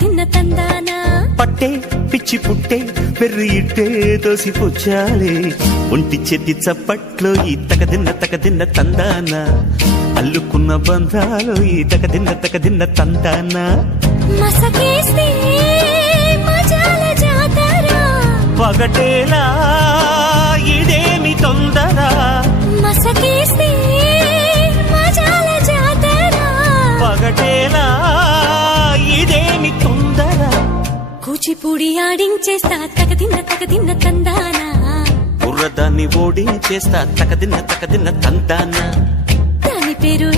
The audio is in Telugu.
తిన్న తందానా పట్టే పిచ్చి పుట్టే పెర్రి ఇట్టే దోసి పుచ్చాలే ఒంటి చేతి చప్పట్లో ఈ తకదిన్న తందాన అల్లుకున్న బంధాలు ఈ తకదిన్న తందాన మసకేస్తే మజాల జాతర పగటేలా ఇదేమి తొందర మసకేస్తే మజాల జాతర పగటేలా ఇదేమి తొందర కూచిపూడి ఆడించేస్తా తగదిన్న తందానా బుర్రదాన్ని ఓడించేస్తా తకదిన్న తందాన దాని పేరు